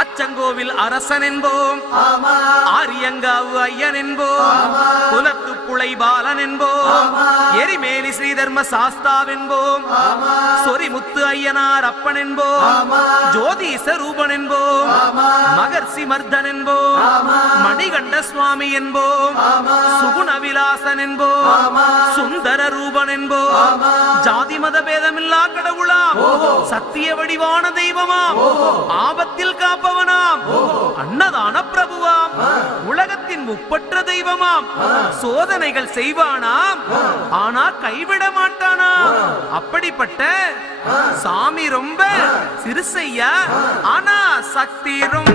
அச்சங்கோவில் அரசன் என்போம், ஆரியங்காவு ஐயன் என்போம், குலத்து புலை பாலன் என்போம், எரிமேலி ஸ்ரீதர்ம சாஸ்தாவென்போம், சொரிமுத்து ஐயனார் அப்பன் என்போம், ஜோதிச ரூபன் என்போம், மகர்ஷி மர்தன் என்போம், மணிகண்ட சுவாமி என்போம், சுகுணவிலாசன் என்போம், சுந்தர ரூபன் என்போம், ஜாதி மத பேதமில்லா கடவுளாம், சத்திய வடிவான தெய்வமாம், ஆபத்தில் காப்பவனாம், அன்னதான பிரபுவாம், உலகத்தின் முப்பற்ற தெய்வமாம், சோதனைகள் செய்வானாம் ஆனா கைவிட மாட்டானாம். அப்படிப்பட்ட சாமி ரொம்ப சிறுசையா, ஆனா சக்தி ரொம்ப